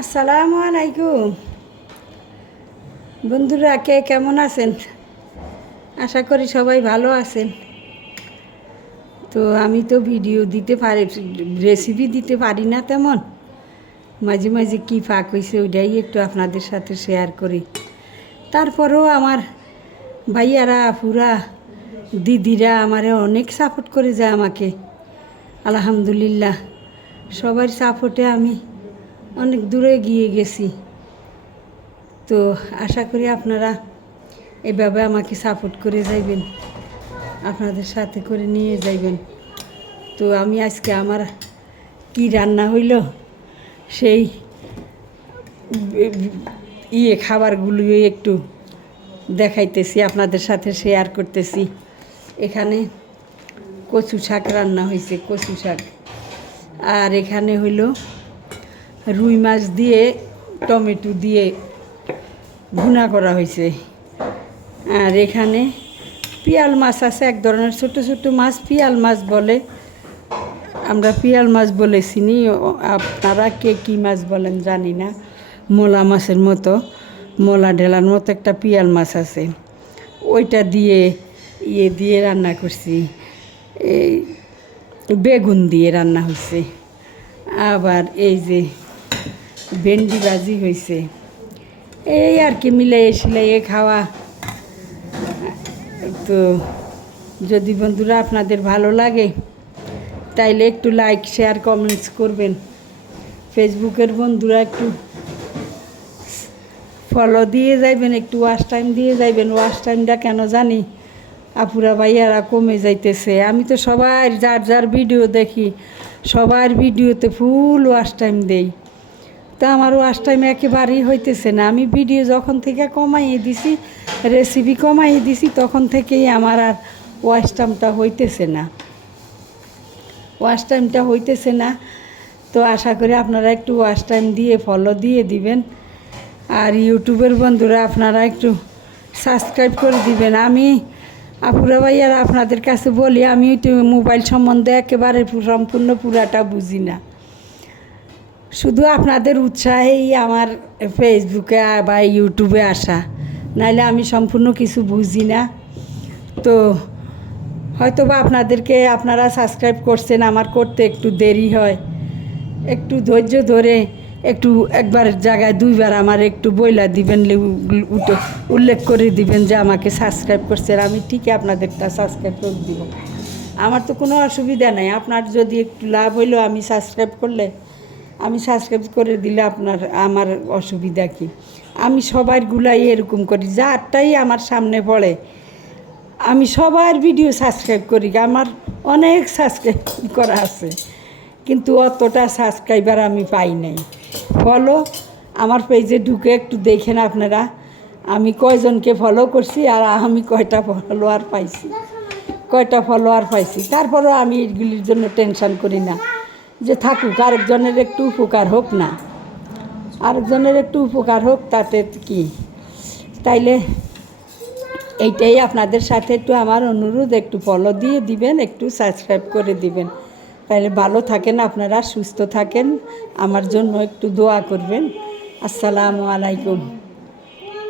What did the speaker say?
আসসালামু আলাইকুম বন্ধুরা, কে কেমন আছেন? আশা করি সবাই ভালো আছেন। তো আমি তো ভিডিও দিতে পারি, রেসিপি দিতে পারি না তেমন। মাঝে মাঝে কী ফাঁক হয়েছে ওইটাই একটু আপনাদের সাথে শেয়ার করি। তারপরেও আমার ভাইয়ারা, আপুরা, দিদিরা আমারে অনেক সাপোর্ট করে যায় আমাকে। আলহামদুলিল্লাহ, সবার সাপোর্টে আমি অনেক দূরে গিয়ে গেছি। তো আশা করি আপনারা এভাবে আমাকে সাপোর্ট করে যাইবেন, আপনাদের সাথে করে নিয়ে যাইবেন। তো আমি আজকে আমার কি রান্না হইল সেই খাবারগুলো একটু দেখাইতেছি, আপনাদের সাথে শেয়ার করতেছি। এখানে কচু শাক রান্না হয়েছে, কচু শাক। আর এখানে হইল রুই মাছ দিয়ে টমেটো দিয়ে ভুনা করা হয়েছে। আর এখানে পিয়াল মাছ আছে, এক ধরনের ছোটো ছোটো মাছ, পিয়াল মাছ বলে। আমরা পিয়াল মাছ বলে চিনি, আপনারা কে কী মাছ বলেন জানি না। মোলা মাছের মতো, মোলা ঢেলার মতো একটা পিয়াল মাছ আছে, ওইটা দিয়ে দিয়ে রান্না করছি। এই বেগুন দিয়ে রান্না হয়েছে। আবার এই যে ভেন্ডি ভাজি হয়েছে। এই আর কি মিলাই সিলাইয়ে খাওয়া। তো যদি বন্ধুরা আপনাদের ভালো লাগে তাইলে একটু লাইক, শেয়ার, কমেন্টস করবেন। ফেসবুকের বন্ধুরা একটু ফলো দিয়ে যাইবেন, একটু ওয়াচ টাইম দিয়ে যাইবেন। ওয়াচ টাইমটা কেন জানি আপুরা ভাইয়ারা কমে যাইতেছে। আমি তো সবার যার যার ভিডিও দেখি, সবার ভিডিওতে ফুল ওয়াচ টাইম দেই। তা আমার ওয়াচ টাইম একেবারেই হইতেছে না। আমি ভিডিও যখন থেকে কমাইয়ে দিছি, রেসিপি কমাইয়ে দিছি, তখন থেকেই আমার আর ওয়াচ টাইমটা হইতেছে না, ওয়াচ টাইমটা হইতেছে না। তো আশা করি আপনারা একটু ওয়াচ টাইম দিয়ে ফলো দিয়ে দিবেন। আর ইউটিউবের বন্ধুরা আপনারা একটু সাবস্ক্রাইব করে দিবেন। আমি আপুরা ভাইয়ারা আপনাদের কাছে বলি, আমি মোবাইল সম্বন্ধে একেবারে সম্পূর্ণ পুরাটা বুঝি না। শুধু আপনাদের উৎসাহেই আমার ফেসবুকে বা ইউটিউবে আসা, নাইলে আমি সম্পূর্ণ কিছু বুঝি না। তো হয়তো বা আপনারা সাবস্ক্রাইব করছেন, আমার করতে একটু দেরি হয়। একটু ধৈর্য ধরে একটু একবার জায়গায় দুইবার আমার একটু বইলা দিবেন, উল্লেখ করে দিবেন যে আমাকে সাবস্ক্রাইব করছেন। আমি ঠিকই আপনাদেরটা সাবস্ক্রাইব করে দিব, আমার তো কোনো অসুবিধা নাই। আপনার যদি একটু লাভ হইলেও আমি সাবস্ক্রাইব করে দিলে আমার অসুবিধা কি? আমি সবারগুলাই এরকম করি, যারটাই আমার সামনে পড়ে আমি সবার ভিডিও সাবস্ক্রাইব করি। আমার অনেক সাবস্ক্রাইব করা আছে, কিন্তু অতটা সাবস্ক্রাইবার আমি পাই নাই। ফলো আমার পেজে ঢুকে একটু দেখেন আপনারা, আমি কয়জনকে ফলো করছি আর আমি কয়টা ফলোয়ার পাইছি। তারপরেও আমি এইগুলির জন্য টেনশন করি না, যে থাকুক, আরেকজনের একটু উপকার হোক না, আরেকজনের একটু উপকার হোক, তাতে কি। তাইলে এইটাই আপনাদের সাথে একটু আমার অনুরোধ, একটু ফলো দিয়ে দিবেন, একটু সাবস্ক্রাইব করে দিবেন। তাইলে ভালো থাকেন আপনারা, সুস্থ থাকেন, আমার জন্য একটু দোয়া করবেন। আসসালামু আলাইকুম।